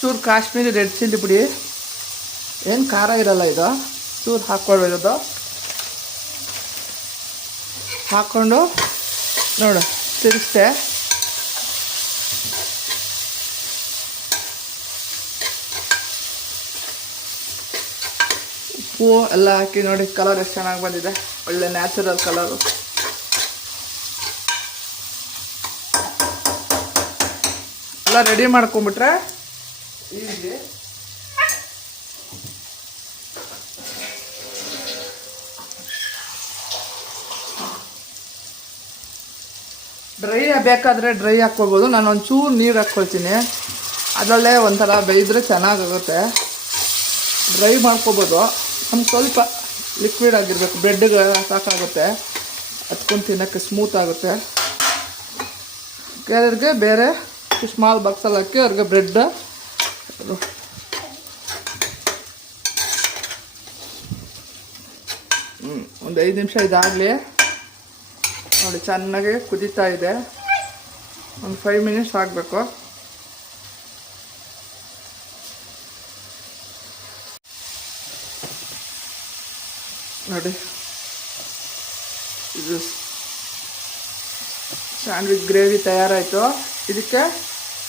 ಚೂರು ಕಾಶ್ಮೀರಿ ರೆಡ್ ಚಿಲ್ಲಿ ಪುಡಿ. ಏನು ಖಾರ ಇರಲ್ಲ ಇದು, ಚೂರು ಹಾಕ್ಕೊಳ್ಬೇಕು. ಹಾಕ್ಕೊಂಡು ನೋಡು ತಿರುಗಿಸ್ದೆ. ಉಪ್ಪು ಎಲ್ಲ ಹಾಕಿ ನೋಡಿ, ಕಲರ್ ಎಷ್ಟು ಚೆನ್ನಾಗಿ ಬಂದಿದೆ, ಒಳ್ಳೆ ನ್ಯಾಚುರಲ್ ಕಲರು. ಎಲ್ಲ ರೆಡಿ ಮಾಡ್ಕೊಂಬಿಟ್ರೆ ಈಸಿ. ಡ್ರೈ ಬೇಕಾದರೆ ಡ್ರೈ ಹಾಕ್ಕೊಳ್ಬೋದು. ನಾನು ಒಂಚೂರು ನೀರು ಹಾಕ್ಕೊಳ್ತೀನಿ, ಅದರಲ್ಲೇ ಒಂಥರ ಬೇಯಿದ್ರೆ ಚೆನ್ನಾಗಾಗುತ್ತೆ. ಡ್ರೈ ಮಾಡ್ಕೊಬೋದು. ನಮ್ಗೆ ಸ್ವಲ್ಪ ಲಿಕ್ವಿಡ್ ಆಗಿರಬೇಕು, ಬ್ರೆಡ್ಗೆ ಸಾಕಾಗುತ್ತೆ, ಹತ್ಕೊಂಡು ತಿನ್ನೋಕ್ಕೆ ಸ್ಮೂತ್ ಆಗುತ್ತೆ. ಕೆಲವ್ರಿಗೆ ಬೇರೆ ಸ್ಮಾಲ್ ಬಾಕ್ಸಲ್ಲಿ ಹಾಕಿ ಅವ್ರಿಗೆ ಬ್ರೆಡ್ ಒಂದು 5 ನಿಮಿಷ ಇದಾಗಲಿ. ನೋಡಿ ಚೆನ್ನಾಗಿ ಕುದೀತಾ ಇದೆ. ಒಂದು 5 ಮಿನಿಟ್ಸ್ ಆಗಬೇಕು. ನೋಡಿ ಇದು ಸ್ಯಾಂಡ್ವಿಚ್ ಗ್ರೇವಿ ತಯಾರಾಯಿತು. ಇದಕ್ಕೆ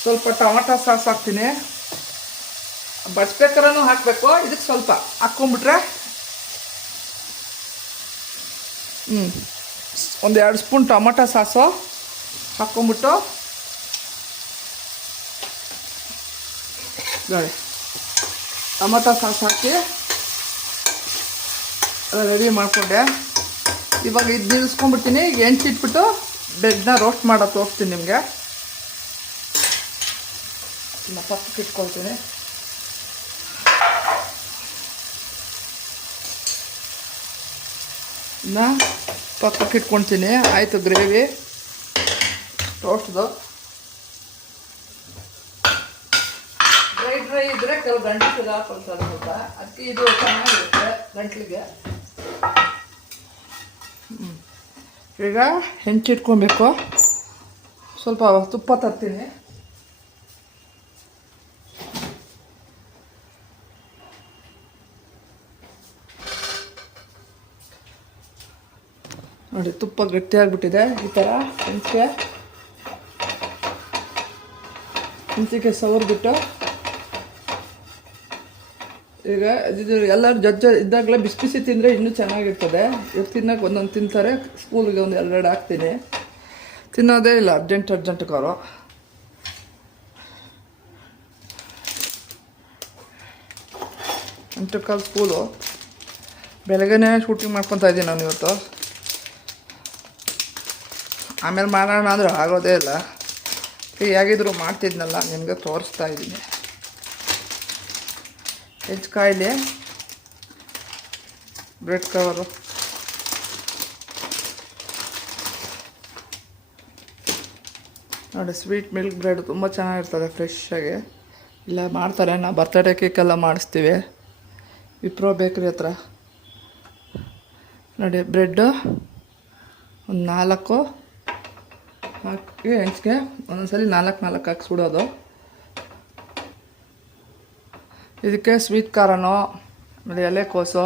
ಸ್ವಲ್ಪ ಟೊಮಾಟೊ ಸಾಸ್ ಹಾಕ್ತೀನಿ. ಬಡ್ಸ್ಬೇಕಾದ್ರೂ ಹಾಕಬೇಕು. ಇದಕ್ಕೆ ಸ್ವಲ್ಪ ಹಾಕ್ಕೊಂಬಿಟ್ರೆ ಒಂದು 2 ಸ್ಪೂನ್ ಟೊಮಾಟೊ ಸಾಸು ಹಾಕ್ಕೊಂಬಿಟ್ಟು ನೋಡಿ ಟೊಮಾಟೊ ಸಾಸ್ ಹಾಕಿ ರೆಡಿ ಮಾಡಿಕೊಂಡೆ. ಇವಾಗ ಇದು ನಿಲ್ಲಿಸ್ಕೊಂಡ್ಬಿಡ್ತೀನಿ. ಈಗ ಎಣ್ಸಿಟ್ಬಿಟ್ಟು ಬ್ರೆಡ್ನ ರೋಸ್ಟ್ ಮಾಡೋದು ತೋರಿಸ್ತೀನಿ ನಿಮಗೆ. ಪಕ್ಕಕ್ಕೆ ಇಟ್ಕೊಳ್ತೀನಿ. ಇನ್ನು ಪಕ್ಕಕ್ಕೆ ಇಟ್ಕೊಳ್ತೀನಿ. ಆಯಿತು ಗ್ರೇವಿ ಟೋಸ್ಟ್ದು. ಡ್ರೈ ಇದ್ದರೆ ಕೆಲವು ಗಂಟಲು ಹಾಕೊಳ್ತಾರೆ ಸ್ವಲ್ಪ, ಅದಕ್ಕೆ ಇದು ಚೆನ್ನಾಗಿರುತ್ತೆ ಗಂಟ್ಲಿಗೆ. ಈಗ ಹೆಂಚಿಟ್ಕೊಬೇಕು. ಸ್ವಲ್ಪ ತುಪ್ಪ ತರ್ತೀನಿ. ನೋಡಿ ತುಪ್ಪ ಗಟ್ಟಿಯಾಗಿಬಿಟ್ಟಿದೆ. ಈ ಥರ ಹೆಂಚಿಗೆ ಸವರ್ಬಿಟ್ಟು ಈಗ ಇದು ಎಲ್ಲರೂ ಜಜ್ಜ ಇದ್ದಾಗಲೇ ಬಿಸಿ ಬಿಸಿ ತಿಂದರೆ ಇನ್ನೂ ಚೆನ್ನಾಗಿರ್ತದೆ. ಇವಾಗ ತಿನ್ನೋಕೆ ಒಂದೊಂದು ತಿಂತಾರೆ. ಸ್ಕೂಲಿಗೆ ಒಂದು 2 ಹಾಕ್ತೀನಿ. ತಿನ್ನೋದೇ ಇಲ್ಲ ಅರ್ಜೆಂಟ್ಗೆ ಅವರು. ಕಾಲು ಸ್ಕೂಲು. ಬೆಳಗ್ಗೆನೇ ಶೂಟಿಂಗ್ ಮಾಡ್ಕೊತಾ ಇದ್ದೀನಿ ನಾನು ಇವತ್ತು. ಆಮೇಲೆ ಮಾಡೋಣ ಅಂದ್ರೆ ಆಗೋದೇ ಇಲ್ಲ. ಹೇಗಿದ್ರು ಮಾಡ್ತಿದ್ನಲ್ಲ, ನಿಮಗೆ ತೋರಿಸ್ತಾ ಇದ್ದೀನಿ. ಹೆಂಚ್ಕಾಯಿಲೆ ಬ್ರೆಡ್ ಕವರು ನೋಡಿ. ಸ್ವೀಟ್ ಮಿಲ್ಕ್ ಬ್ರೆಡ್ ತುಂಬ ಚೆನ್ನಾಗಿರ್ತದೆ, ಫ್ರೆಶ್ಶಾಗಿ. ಇಲ್ಲ ಮಾಡ್ತಾರೆ, ನಾವು ಬರ್ತಡೇ ಕೇಕೆಲ್ಲ ಮಾಡಿಸ್ತೀವಿ ವಿಪ್ರೋ ಬೇಕ್ರಿ ಹತ್ರ. ನೋಡಿ ಬ್ರೆಡ್ಡು ಒಂದು 4 ಹಾಕಿ ಹೆಂಚ್ಗೆ ಒಂದೊಂದ್ಸಲಿ 4 ಹಾಕಿ ಸುಡೋದು. ಇದಕ್ಕೆ ಸ್ವೀಟ್ ಖಾರನೋ ಆಮೇಲೆ ಎಲೆಕೋಸು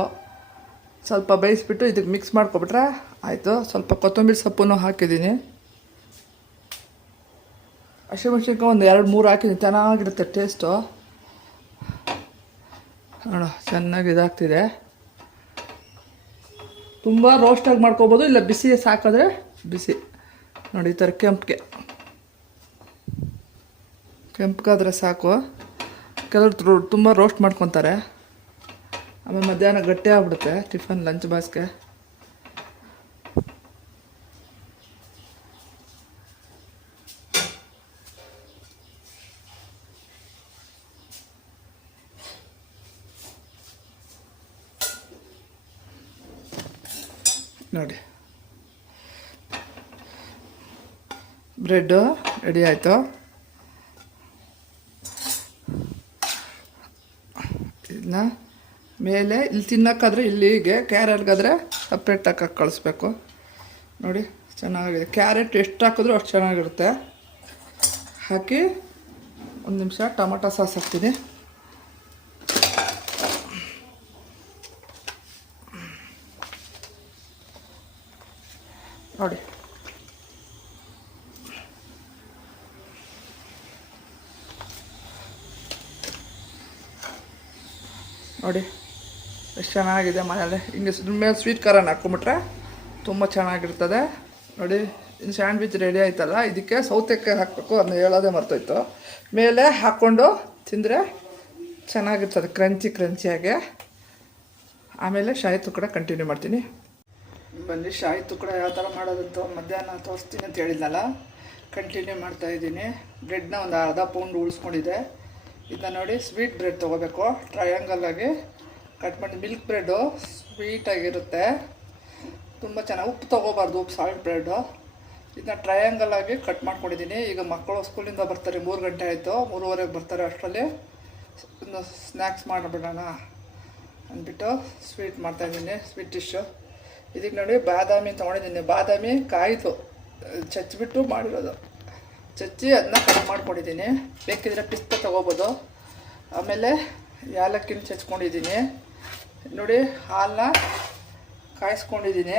ಸ್ವಲ್ಪ ಬೇಯಿಸ್ಬಿಟ್ಟು ಇದಕ್ಕೆ ಮಿಕ್ಸ್ ಮಾಡ್ಕೊಬಿಟ್ರೆ ಆಯಿತು. ಸ್ವಲ್ಪ ಕೊತ್ತಂಬರಿ ಸೊಪ್ಪನ್ನು ಹಾಕಿದ್ದೀನಿ. ಹಸಿಮೆಣ್ಸಿನ್ಕಾಯಿ ಒಂದು 2-3 ಹಾಕಿದ್ದೀನಿ, ಚೆನ್ನಾಗಿರುತ್ತೆ ಟೇಸ್ಟು. ನೋಡು ಚೆನ್ನಾಗಿ ಇದಾಗ್ತಿದೆ. ತುಂಬ ರೋಸ್ಟಾಗಿ ಮಾಡ್ಕೊಬೋದು, ಇಲ್ಲ ಬಿಸಿ ಸಾಕಿದ್ರೆ ಬಿಸಿ. ನೋಡಿ ಈ ಥರ ಕೆಂಪಗಾದರೆ ಸಾಕು. ಕೆಲವರು ತುಂಬ ರೋಸ್ಟ್ ಮಾಡ್ಕೊತಾರೆ, ಆಮೇಲೆ ಮಧ್ಯಾಹ್ನ ಗಟ್ಟಿ ಆಗ್ಬಿಡುತ್ತೆ ಟಿಫನ್ ಲಂಚ್ ಬಾಕ್ಸ್ಗೆ. ನೋಡಿ ಬ್ರೆಡ್ಡು ರೆಡಿ ಆಯಿತು. ಇದನ್ನ ಮೇಲೆ ಇಲ್ಲಿ ತಿನ್ನೋಕ್ಕಾದ್ರೆ ಇಲ್ಲಿಗೆ, ಕ್ಯಾರೆಟ್ಗಾದರೆ ಸಪ್ರೇಟಾಗಿ ಹಾಕಿ ಕಳಿಸ್ಬೇಕು. ನೋಡಿ ಚೆನ್ನಾಗಿದೆ. ಕ್ಯಾರೆಟ್ ಎಷ್ಟು ಹಾಕಿದ್ರೂ ಅಷ್ಟು ಚೆನ್ನಾಗಿರುತ್ತೆ. ಹಾಕಿ 1 ನಿಮಿಷ ಟೊಮಾಟೊ ಸಾಸ್ ಹಾಕ್ತೀನಿ. ನೋಡಿ ನೋಡಿ ಎಷ್ಟು ಚೆನ್ನಾಗಿದೆ. ಮನೇಲಿ ಹಿಂಗೆ ಮೇಲೆ ಸ್ವೀಟ್ ಖಾರನ ಹಾಕ್ಕೊಂಬಿಟ್ರೆ ತುಂಬ ಚೆನ್ನಾಗಿರ್ತದೆ. ನೋಡಿ ಇನ್ನು ಸ್ಯಾಂಡ್ವಿಚ್ ರೆಡಿ ಆಯ್ತಲ್ಲ, ಇದಕ್ಕೆ ಸೌತೆಕಾಯಿ ಹಾಕಬೇಕು, ಅದನ್ನ ಹೇಳೋದೇ ಮರ್ತೋಯ್ತು. ಮೇಲೆ ಹಾಕ್ಕೊಂಡು ತಿಂದರೆ ಚೆನ್ನಾಗಿರ್ತದೆ, ಕ್ರಂಚಿಯಾಗಿ. ಆಮೇಲೆ ಶಾಯಿ ತುಕ್ಕಡ ಕಂಟಿನ್ಯೂ ಮಾಡ್ತೀನಿ. ಬನ್ನಿ, ಶಾಯಿ ತುಕ್ಕಡ ಯಾವ ಥರ ಮಾಡೋದಂತ ಮಧ್ಯಾಹ್ನ ತೋರಿಸ್ತೀನಿ ಅಂತ ಹೇಳಿದ್ನಲ್ಲ, ಕಂಟಿನ್ಯೂ ಮಾಡ್ತಾಯಿದ್ದೀನಿ. ಬ್ರೆಡ್ನ ಒಂದು ಅರ್ಧ ಪೌಂಡ್ ಉಳಿಸ್ಕೊಂಡಿದ್ದೆ. ಇದನ್ನ ನೋಡಿ, ಸ್ವೀಟ್ ಬ್ರೆಡ್ ತೊಗೋಬೇಕು, ಟ್ರಯಾಂಗಲಾಗಿ ಕಟ್ ಮಾಡಿ. ಮಿಲ್ಕ್ ಬ್ರೆಡ್ಡು ಸ್ವೀಟಾಗಿರುತ್ತೆ, ತುಂಬ ಚೆನ್ನಾಗಿ. ಉಪ್ಪು ತೊಗೋಬಾರ್ದು, ಉಪ್ಪು ಸಾಲ್ಟ್ ಬ್ರೆಡ್ಡು. ಇದನ್ನ ಟ್ರಯಾಂಗಲಾಗಿ ಕಟ್ ಮಾಡ್ಕೊಂಡಿದ್ದೀನಿ. ಈಗ ಮಕ್ಕಳು ಸ್ಕೂಲಿಂದ ಬರ್ತಾರೆ, 3 ಗಂಟೆ ಆಯಿತು, 3:30ಗೆ ಬರ್ತಾರೆ. ಅಷ್ಟರಲ್ಲಿ ಒಂದು ಸ್ನ್ಯಾಕ್ಸ್ ಮಾಡಿಬಿಡೋಣ ಅಂದ್ಬಿಟ್ಟು ಸ್ವೀಟ್ ಮಾಡ್ತಾಯಿದ್ದೀನಿ, ಸ್ವೀಟ್ ಡಿಶ್ಶು. ಇದಕ್ಕೆ ನೋಡಿ ಬಾದಾಮಿ ತೊಗೊಂಡಿದ್ದೀನಿ. ಬಾದಾಮಿ ಕಾಯಿತು ಚಚ್ಚಿಬಿಟ್ಟು ಮಾಡಿರೋದು, ಚಚ್ಚಿ ಅದನ್ನ ಕಟ್ ಮಾಡ್ಕೊಂಡಿದ್ದೀನಿ. ಬೇಕಿದ್ರೆ ಪಿಸ್ತಾ ತೊಗೋಬೋದು. ಆಮೇಲೆ ಯಾಲಕ್ಕಿನ ಚಚ್ಕೊಂಡಿದ್ದೀನಿ. ನೋಡಿ, ಹಾಲನ್ನ ಕಾಯಿಸ್ಕೊಂಡಿದ್ದೀನಿ.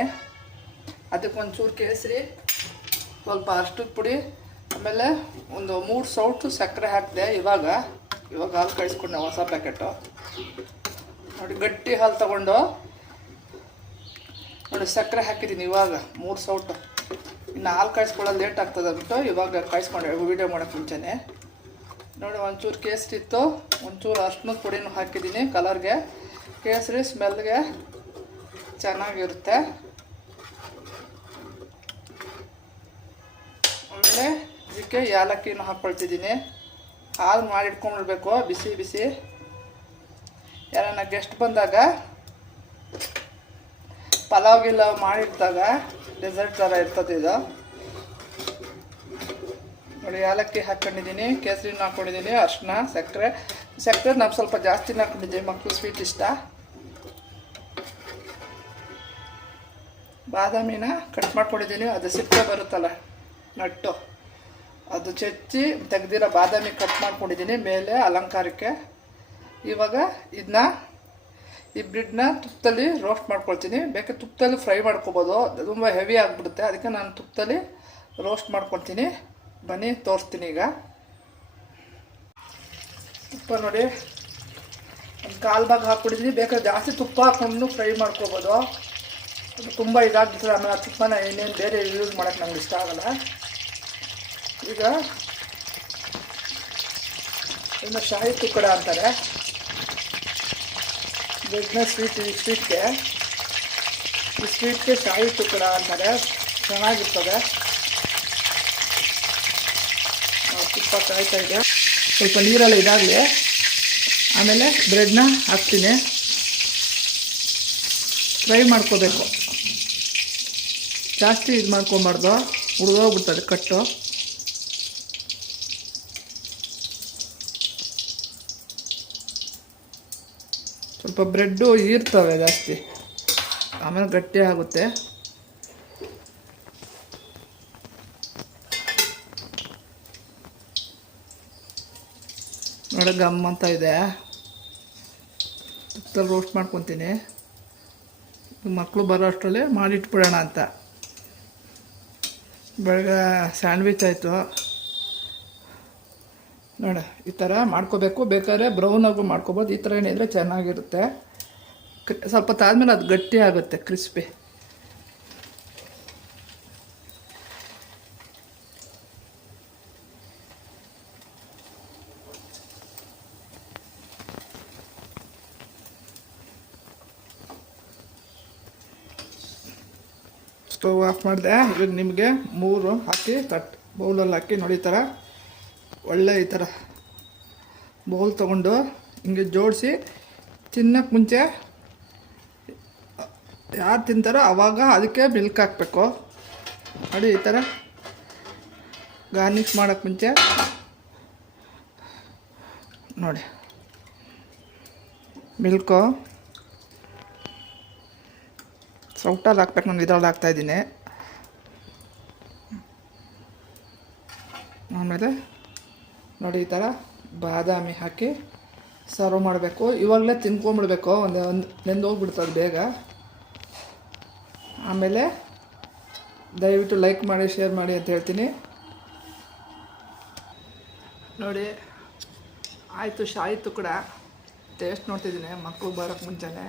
ಅದಕ್ಕೆ ಒಂಚೂರು ಕೇಸರಿ, ಸ್ವಲ್ಪ ಅಷ್ಟದ ಪುಡಿ, ಆಮೇಲೆ ಒಂದು 3 ಸೌಟು ಸಕ್ಕರೆ ಹಾಕಿದೆ. ಇವಾಗ ಹಾಲು ಕಾಯಿಸ್ಕೊಂಡೆ, ಹೊಸ ಪ್ಯಾಕೆಟು. ನೋಡಿ, ಗಟ್ಟಿ ಹಾಲು ತಗೊಂಡು ನೋಡಿ ಸಕ್ಕರೆ ಹಾಕಿದ್ದೀನಿ. ಇವಾಗ 3 ಸೌಟು. ಇನ್ನು ಹಾಲು ಕಾಯಿಸ್ಕೊಳ್ಳೋದು ಲೇಟ್ ಆಗ್ತದೆ ಅಂದ್ಬಿಟ್ಟು ಇವಾಗ ಕಾಯಿಸ್ಕೊಂಡೆ, ವೀಡಿಯೋ ಮಾಡೋಕ್ಕೆ ಮುಂಚೆನೇ. ನೋಡಿ, ಒಂಚೂರು ಕೇಸರಿ ಇತ್ತು, ಒಂಚೂರು ಅರ್ಶಿನದ ಪುಡಿನೂ ಹಾಕಿದ್ದೀನಿ ಕಲರ್ಗೆ. ಕೇಸರಿ ಸ್ಮೆಲ್ಗೆ ಚೆನ್ನಾಗಿರುತ್ತೆ. ಆಮೇಲೆ ಇದಕ್ಕೆ ಯಾಲಕ್ಕಿನೂ ಹಾಕ್ಕೊಳ್ತಿದ್ದೀನಿ. ಹಾಲು ಮಾಡಿಟ್ಕೊಂಡ್ಬಿಡ್ಬೇಕು, ಬಿಸಿ. ಯಾರನ್ನ ಗೆಸ್ಟ್ ಬಂದಾಗ ಪಲಾವ್ಗೆಲ್ಲ ಮಾಡಿಟ್ಟಾಗ ಡೆಸರ್ಟ್ ಥರ ಇರ್ತದೆ ಇದು. ನೋಡಿ, ಯಾಲಕ್ಕಿ ಹಾಕ್ಕೊಂಡಿದ್ದೀನಿ, ಕೇಸರಿನ ಹಾಕ್ಕೊಂಡಿದ್ದೀನಿ, ಅರ್ಶಿನ, ಸಕ್ಕರೆ ನಾವು ಸ್ವಲ್ಪ ಜಾಸ್ತಿನ ಹಾಕ್ಕೊಂಡಿದ್ದೀವಿ, ಮಕ್ಕಳು ಸ್ವೀಟ್ ಇಷ್ಟ. ಬಾದಾಮಿನ ಕಟ್ ಮಾಡ್ಕೊಂಡಿದ್ದೀನಿ, ಅದು ಸಿಪ್ಪೆ ಬರುತ್ತಲ್ಲ ನಟ್ಟು, ಅದು ಚಚ್ಚಿ ತೆಗ್ದಿರೋ ಬಾದಾಮಿ ಕಟ್ ಮಾಡ್ಕೊಂಡಿದ್ದೀನಿ ಮೇಲೆ ಅಲಂಕಾರಕ್ಕೆ. ಇವಾಗ ಈ ಬ್ರೆಡ್ನ ತುಪ್ಪದಲ್ಲಿ ರೋಸ್ಟ್ ಮಾಡ್ಕೊಳ್ತೀನಿ. ಬೇಕಾದ್ರೆ ತುಪ್ಪದಲ್ಲಿ ಫ್ರೈ ಮಾಡ್ಕೊಬೋದು, ತುಂಬ ಹೆವಿ ಆಗಿಬಿಡುತ್ತೆ. ಅದಕ್ಕೆ ನಾನು ತುಪ್ಪದಲ್ಲಿ ರೋಸ್ಟ್ ಮಾಡ್ಕೊಳ್ತೀನಿ. ಬನ್ನಿ ತೋರಿಸ್ತೀನಿ. ಈಗ ತುಪ್ಪ ನೋಡಿ, ಒಂದು 1/4 ಭಾಗ ಹಾಕ್ಬಿಟ್ಟಿದ್ದೀನಿ. ಬೇಕಾದ್ರೆ ಜಾಸ್ತಿ ತುಪ್ಪ ಹಾಕ್ಕೊಂಡು ಫ್ರೈ ಮಾಡ್ಕೊಬೋದು. ಅದು ತುಂಬ ಇದಾಗ್ಬಿಡ್ತದೆ. ಆಮೇಲೆ ಆ ತುಪ್ಪನ ಏನೇನು ಬೇರೆ ಯೂಸ್ ಮಾಡೋಕ್ಕೆ ನಮ್ಗೆ ಇಷ್ಟ ಆಗಲ್ಲ. ಈಗ ಇನ್ನು ಶಾಹಿ ತುಕ್ಕಡ ಅಂತಾರೆ, ಬ್ರೆಡ್ನ ಸ್ವೀಟ್ಗೆ ಈ ಸ್ವೀಟ್ಗೆ ಶಾಹಿ ತುಕ್ಕಡ ಅಂತಾರೆ. ಚೆನ್ನಾಗಿರ್ತದೆ. ತುಪ್ಪ ಕಾಯ್ತಾ ಇದೆ, ಸ್ವಲ್ಪ ನೀರೆಲ್ಲ ಇದಾಗಲಿ. ಆಮೇಲೆ ಬ್ರೆಡ್ನ ಹಾಕ್ತೀನಿ. ಫ್ರೈ ಮಾಡ್ಕೋಬೇಕು, ಜಾಸ್ತಿ ಇದು ಮಾಡ್ಕೊಬಾರ್ದು, ಹುರಿದೋಗ್ಬಿಡ್ತದೆ ಕಟ್ಟು. ಸ್ವಲ್ಪ ಬ್ರೆಡ್ಡು ಈರ್ತವೆ ಜಾಸ್ತಿ, ಆಮೇಲೆ ಗಟ್ಟಿ ಆಗುತ್ತೆ. ನೋಡಿ, ಗಮ್ ಅಂತ ಇದೆ. ತುಪ್ಪದಲ್ಲಿ ರೋಸ್ಟ್ ಮಾಡ್ಕೊತೀನಿ. ಮಕ್ಕಳು ಬರೋ ಅಷ್ಟರಲ್ಲಿ ಮಾಡಿಟ್ಬಿಡೋಣ ಅಂತ. ಬೆಳಗ್ಗೆ ಸ್ಯಾಂಡ್ವಿಚ್ ಆಯಿತು ನೋಡಿ, ಈ ಥರ ಮಾಡ್ಕೋಬೇಕು. ಬೇಕಾದ್ರೆ ಬ್ರೌನಾಗೂ ಮಾಡ್ಕೊಬೋದು. ಈ ಥರ ಏನಿದ್ರೆ ಚೆನ್ನಾಗಿರುತ್ತೆ. ಸ್ವಲ್ಪ ತಾದ್ಮೇಲೆ ಅದು ಗಟ್ಟಿ ಆಗುತ್ತೆ, ಕ್ರಿಸ್ಪಿ. ಸ್ಟವ್ ಆಫ್ ಮಾಡಿದೆ. ಈಗ ನಿಮಗೆ 3 ಹಾಕಿ ಬೌಲಲ್ಲಿ ಹಾಕಿ ನೋಡಿ, ಈ ಥರ ಒಳ್ಳೆ ಈ ಥರ ಬೌಲ್ ತೊಗೊಂಡು ಹಿಂಗೆ ಜೋಡಿಸಿ ತಿನ್ನೋಕ್ಕೆ ಮುಂಚೆ ಯಾರು ತಿಂತಾರೋ ಆವಾಗ ಅದಕ್ಕೆ ಮಿಲ್ಕ್ ಹಾಕಬೇಕು. ನೋಡಿ, ಈ ಥರ ಗಾರ್ನಿಷ್ ಮಾಡೋಕ್ಕೆ ಮುಂಚೆ ನೋಡಿ ಮಿಲ್ಕು ಸೌಟಲ್ಲಿ ಹಾಕ್ಬೇಕು. ನಾನು ಇದರಲ್ಲಿ ಹಾಕ್ತಾಯಿದ್ದೀನಿ. ಆಮೇಲೆ ನೋಡಿ, ಈ ಥರ ಬಾದಾಮಿ ಹಾಕಿ ಸರ್ವ್ ಮಾಡಬೇಕು. ಇವಾಗಲೇ ತಿನ್ಕೊಂಬಿಡ್ಬೇಕು, ಒಂದು ನೆಂದೋಗ್ಬಿಡ್ತದೆ ಬೇಗ. ಆಮೇಲೆ ದಯವಿಟ್ಟು ಲೈಕ್ ಮಾಡಿ, ಶೇರ್ ಮಾಡಿ ಅಂತ ಹೇಳ್ತೀನಿ. ನೋಡಿ, ಆಯಿತು ಶಾಹಿ ತುಕ್ಕಡ. ಟೇಸ್ಟ್ ನೋಡ್ತಿದ್ದೀನಿ ಮಕ್ಕಳು ಬರೋಕ್ಕೆ ಮುಂಚೆನೇ.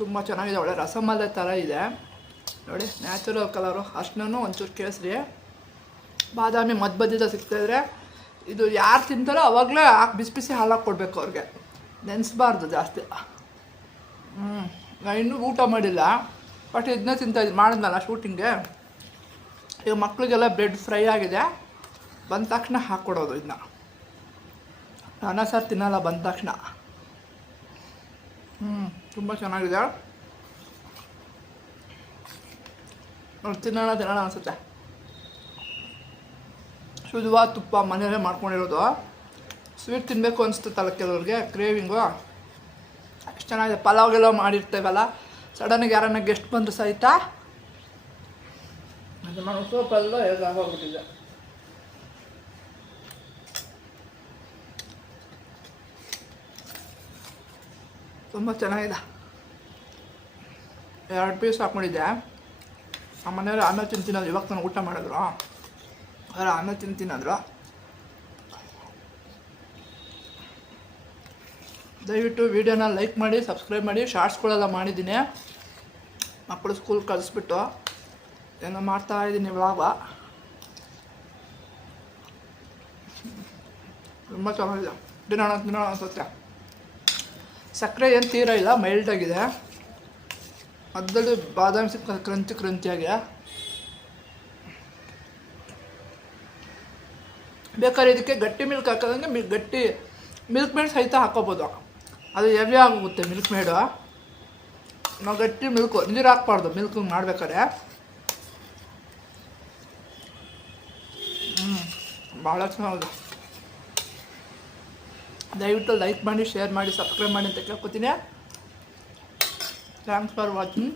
ತುಂಬ ಚೆನ್ನಾಗಿದೆ, ಒಳ್ಳೆ ರಸಮಲೈ ಥರ ಇದೆ ನೋಡಿ, ನ್ಯಾಚುರಲ್ ಕಲರು. ಅಷ್ಟನ್ನೂ ಒಂಚೂರು ಕೇಸರಿ, ಬಾದಾಮಿ ಮಧ್ಯ ಸಿಗ್ತಾಯಿದ್ರೆ ಇದು ಯಾರು ತಿಂತಾರೋ ಅವಾಗಲೇ ಹಾಕಿ ಬಿಸಿ ಬಿಸಿ ಹಾಲಾಗಿ ಕೊಡಬೇಕು ಅವ್ರಿಗೆ, ನೆನೆಸ್ಬಾರ್ದು ಜಾಸ್ತಿ. ನಾನು ಇನ್ನೂ ಊಟ ಮಾಡಿಲ್ಲ, ಬಟ್ ಇದನ್ನೇ ತಿಂತಾಯಿದ್ದೀನಿ, ಮಾಡಿದ್ನಲ್ಲ ಶೂಟಿಂಗ್ಗೆ. ಈಗ ಮಕ್ಕಳಿಗೆಲ್ಲ ಬ್ರೆಡ್ ಫ್ರೈ ಆಗಿದೆ, ಬಂದ ತಕ್ಷಣ ಹಾಕ್ಕೊಡೋದು ಇದನ್ನ. ಅನ್ನ ಸಾರು ತಿನ್ನಲ್ಲ ಬಂದ ತಕ್ಷಣ. ತುಂಬ ಚೆನ್ನಾಗಿದೆ, ತಿನ್ನೋಣ ಅನಿಸುತ್ತೆ. ಶುದ್ಧವಾದ ತುಪ್ಪ ಮನೆಯಲ್ಲೇ ಮಾಡ್ಕೊಂಡಿರೋದು. ಸ್ವೀಟ್ ತಿನ್ನಬೇಕು ಅನಿಸ್ತತ್ತಲ್ಲ ಕೆಲವ್ರಿಗೆ, ಕ್ರೇವಿಂಗು. ಎಷ್ಟು ಚೆನ್ನಾಗಿದೆ. ಪಲಾವ್ಗೆಲ್ಲ ಮಾಡಿರ್ತೇವಲ್ಲ, ಸಡನ್ನಾಗಿ ಯಾರನ್ನ ಗೆಸ್ಟ್ ಬಂದು ಸಹಿತ ಅದು ನಾನು ಸೋಪೆಲ್ಲ ಹೇಗಾಗೋಗ್ಬಿಟ್ಟಿದೆ. ತುಂಬ ಚೆನ್ನಾಗಿದೆ. 2 ಪೀಸ್ ಹಾಕ್ಕೊಂಡಿದ್ದೆ. ನಮ್ಮ ಮನೆಯವ್ರು ಅನ್ನ ತಿಂತೀನಂದ್ರು, ಇವಾಗ ನಾನು ಊಟ ಮಾಡಿದ್ರು, ಅವ್ರು ಅನ್ನ ತಿಂತೀನಂದ್ರು. ದಯವಿಟ್ಟು ವಿಡಿಯೋನ ಲೈಕ್ ಮಾಡಿ, ಸಬ್ಸ್ಕ್ರೈಬ್ ಮಾಡಿ. ಶಾರ್ಟ್ಸ್ಗಳೆಲ್ಲ ಮಾಡಿದ್ದೀನಿ, ಮಕ್ಕಳು ಸ್ಕೂಲ್ ಕಳಿಸ್ಬಿಟ್ಟು ಏನೋ ಮಾಡ್ತಾಯಿದ್ದೀನಿ ವ್ಲಾಗ. ತುಂಬ ಚೆನ್ನಾಗಿದೆ, ತಿನ್ನೋಣ ಅನ್ಸುತ್ತೆ. ಸಕ್ಕರೆ ಏನು ತೀರ ಇಲ್ಲ, ಮೈಲ್ಡಾಗಿದೆ. ಅದರಲ್ಲಿ ಬಾದಾಮಿ ಸಿಕ್ಕ ಕ್ರಂಚಿಯಾಗಿ. ಬೇಕಾದ್ರೆ ಇದಕ್ಕೆ ಗಟ್ಟಿ ಮಿಲ್ಕ್ ಹಾಕೋದಂಗೆ ಗಟ್ಟಿ ಮಿಲ್ಕ್ ಮೇಡ್ ಸಹಿತ ಹಾಕೋಬೋದು, ಅದು ಹೆವಿ ಆಗೋಗುತ್ತೆ ಮಿಲ್ಕ್ ಮೇಡು. ನಾವು ಗಟ್ಟಿ ಮಿಲ್ಕು, ನೀರು ಹಾಕ್ಬಾರ್ದು ಮಿಲ್ಕ್ ಮಾಡ್ಬೇಕಾದ್ರೆ. ಭಾಳ ಚೆನ್ನಾಗಿದೆ. ದಯವಿಟ್ಟು ಲೈಕ್ ಮಾಡಿ, ಶೇರ್ ಮಾಡಿ, ಸಬ್ಸ್ಕ್ರೈಬ್ ಮಾಡಿ ಅಂತ ಕೇಳ್ಕೊತೀನಿ. Thanks for watching.